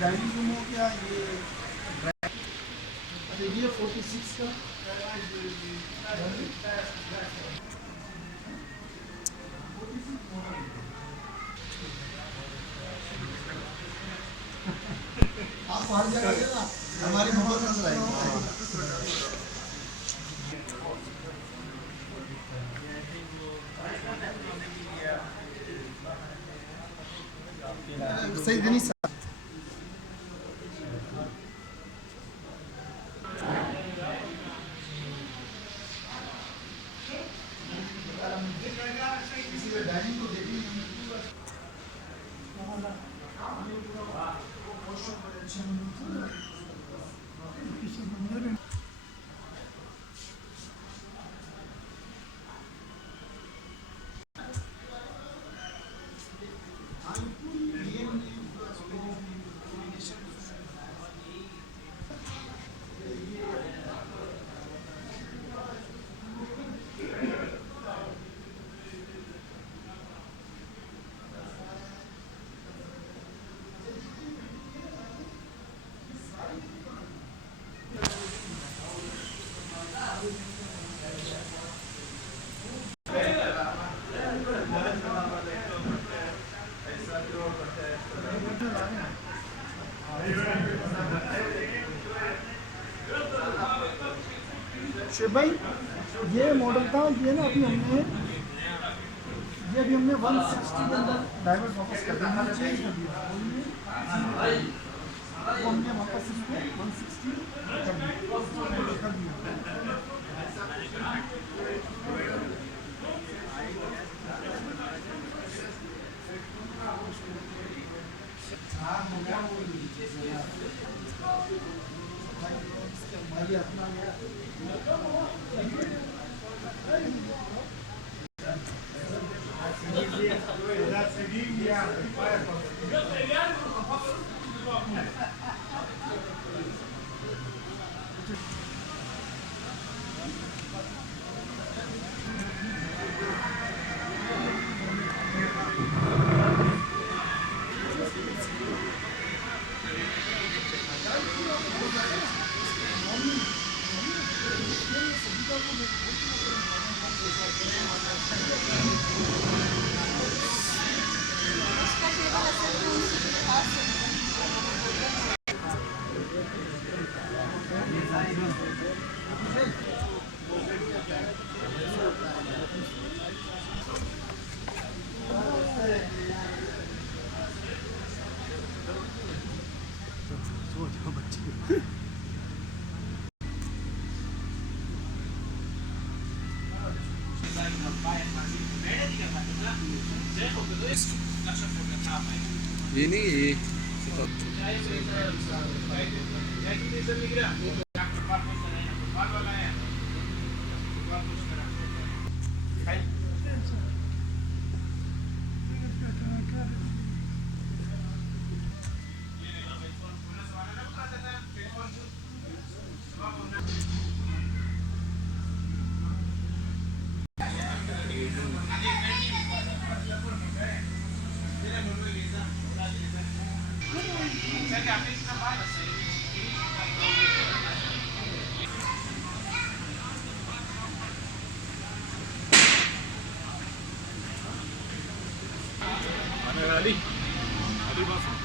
Dining room हो गया ये 46 का आप हर जगह से ना हमारी मोहब्बत नजर आएगी। सही नहीं सर डाइनिंग को देखिए शिव भाई ये मॉडल था ये ना अभी हमने 160 के अंदर डाइवर्स वापस कर दिया चेंज कर दिया तो हमने वापस इसको 160 कर दिया Ini Ali, Ali Basu.